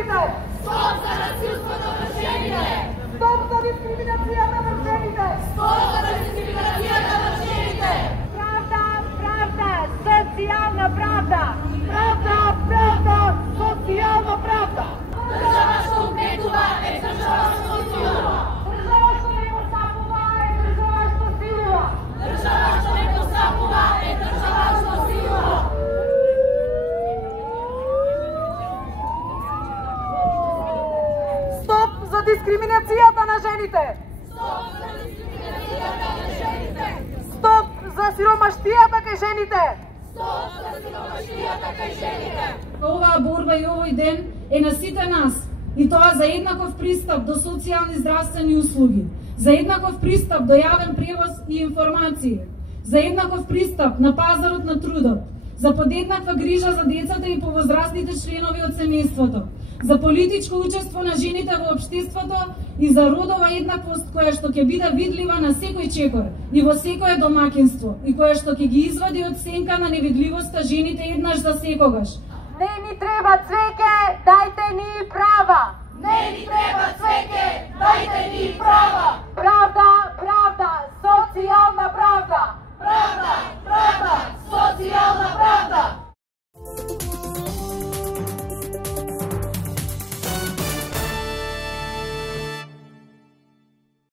жените! Стоп за насилството врз жените! Стоп за дискриминацијата врз жените! Стоп за дискриминацијата врз жените! Правда, правда, социјална правда! Правда, правда, социјална правда! Држава што угнетува е држава што силува! Држава што не постапува е држава што силува! Држава што не постапува е држава што силува! Стоп за дискриминацијата на жените! Стоп за дискриминацијата на жените! Стоп за сиромаштијата кај жените! Стоп за сиромаштијата кај жените! Оваа борба и овој ден е на сите нас, и тоа за еднаков пристап до социјални здравствени услуги, за еднаков пристап до јавен превоз и информации, за еднаков пристап на пазарот на трудот, за подеднаква грижа за децата и повозрастните членови од семејството, за политичко учество на жените во општеството и за родова еднаквост која што ќе биде видлива на секој чекор и во секое домаќинство и која што ќе ги извади од сенка на невидливоста жените еднаш за секогаш. Не ни треба цвеќе, дајте ни права! Не ни треба цвеќе, дајте ни права! Правда, правда, социјална правда! Правда, правда,